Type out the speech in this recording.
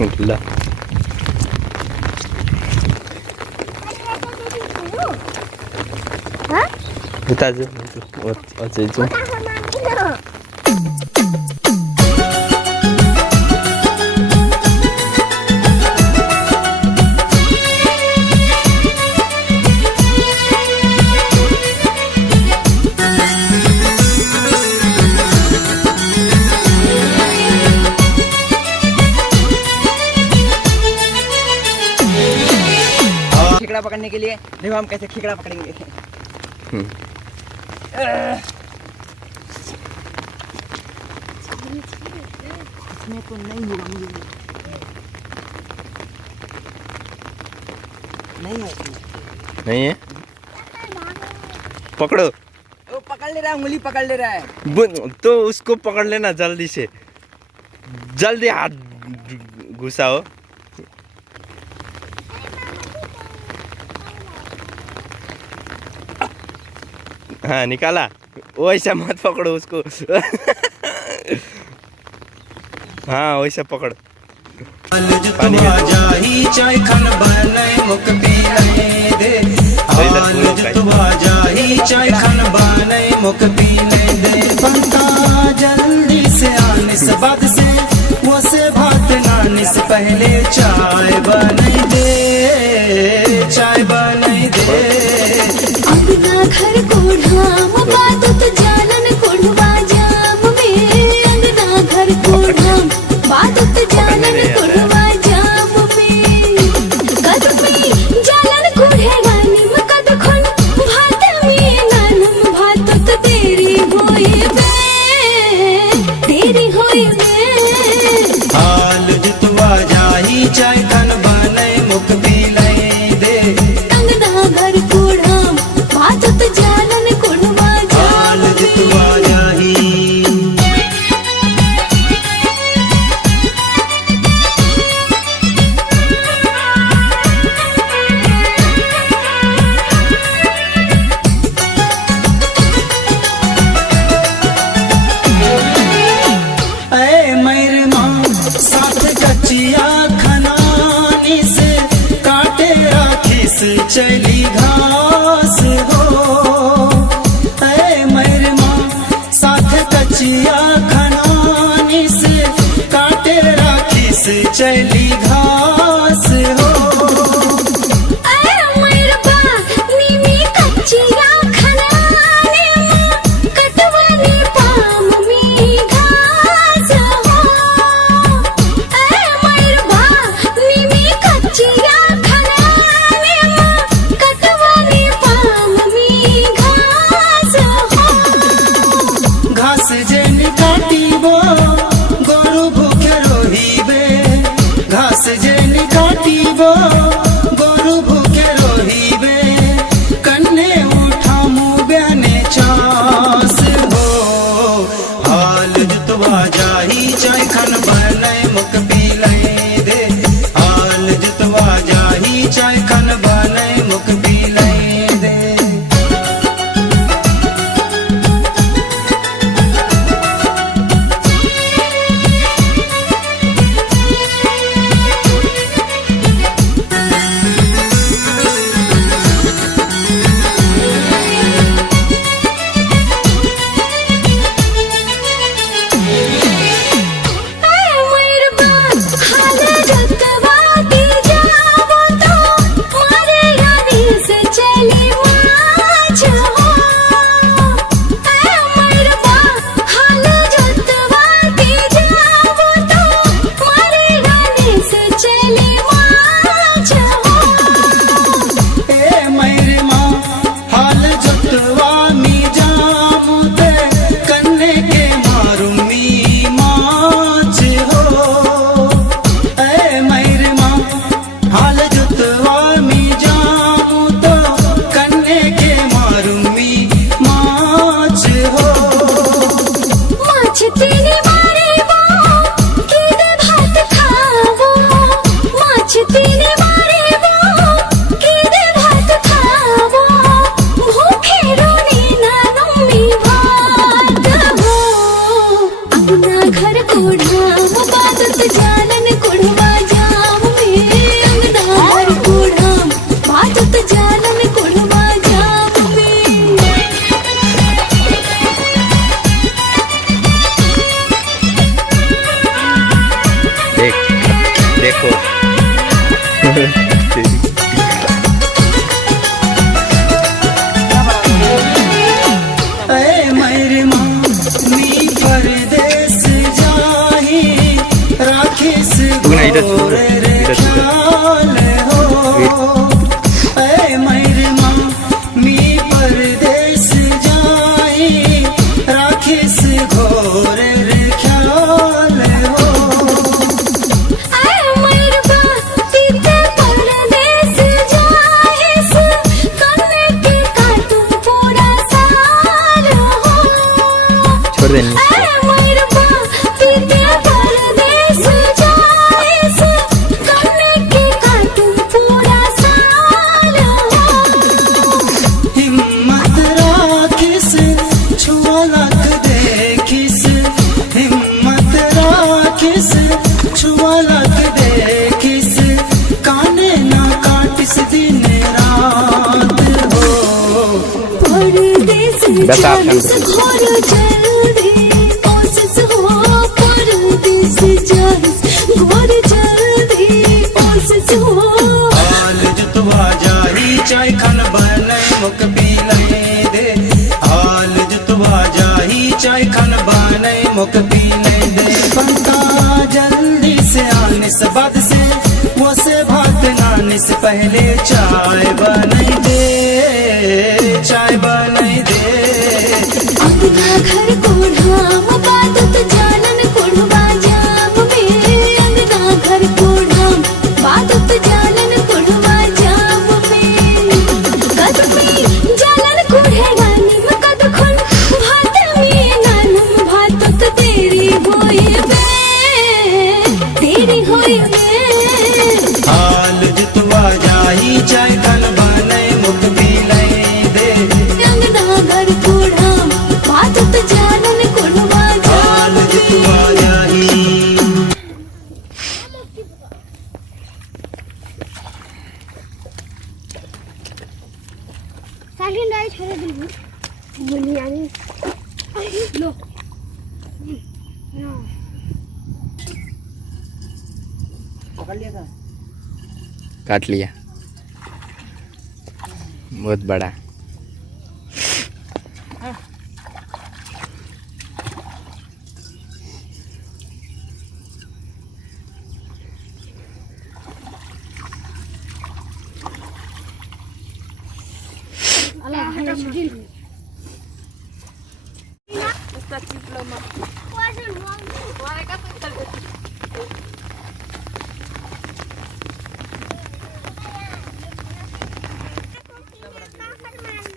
ल उता जाऊ अझै जाउँ खिकड़ा पकड़ने के लिए देखो हम कैसे खिकड़ा पकड़ेंगे। इसमें तो नहीं होगा मुझे, नहीं है इसमें। नहीं है पकड़ो वो पकड़ ले रहा है, उंगली पकड़ ले रहा है। तो उसको पकड़ लेना जल्दी से, जल्दी हाथ घुसाओ। हाँ निकाला, वैसा मत पकड़ो उसको। हाँ वैसा पकड़। पानी में चाय खान बनाए मुक पी दे, चाय खान बनाए मुक पी दे, पंता जल्दी से आने से बाद से वो से भात नाने से पहले चाय बनाई दे, चाय बनाई दे। अंगना घर कोढ़ाम बातुत जालन कोढ़वा जाम में, अंगना घर कोढ़ाम बातुत जालन कोढ़वा जाम में, कद में जालन कोढ़े गानी कद खुन भात में नानम भातुत तेरी এটা ছোট, এটা ছোট। ख्याल हो ऐ मेरी माँ मी परदेस जाई राखिस घोर रे ख्याल हो आय मरबा तीते परदेस जाहिस करने के काटूं पूरा साल हो छोड़ देनी आय मरबा तीते परदेस जाहिस करने के काटूं पूरा साल हो हिम्मत राखिस छुअलक देखिस हिम्मत राखिस छुअलक देखिस काने ना काटिस दिन रात हो परदेस बस आप जाहिस घोर जल्दी कोशिश हो परदेस जाहिस घोर जल्दी कोशिश हो हाल जुतवा जाही चाय खन बनय मुक पी लई दे हाल जुतवा जाही चाय खन बनय मुक पी लई दे पंता जल्दी से आने से बाद से वो से भात नाने से पहले चाय बनई दे चाय बनई दे अंगना घर कोढ़ाम बादत जानन कोढ़वा जाम में अंगना घर कोढ़ाम बादत जानन कोढ़वा जाम में कद में जानन कोढ़े रानी में कद खुन भात में नानम भातत तेरी होई बे हाल जुतवा जाही चाय खन बनय मुक पी लई दे अंगना घर कोढ़ाम बादत जानन कोढ़वा हाल जुतवा जाही साइलेंट आई छोड़ दी बोली यानी लो पकड़ लिया था काट लिया बहुत बड़ा अल्लाह है छोड़ी उसका चिप लो मां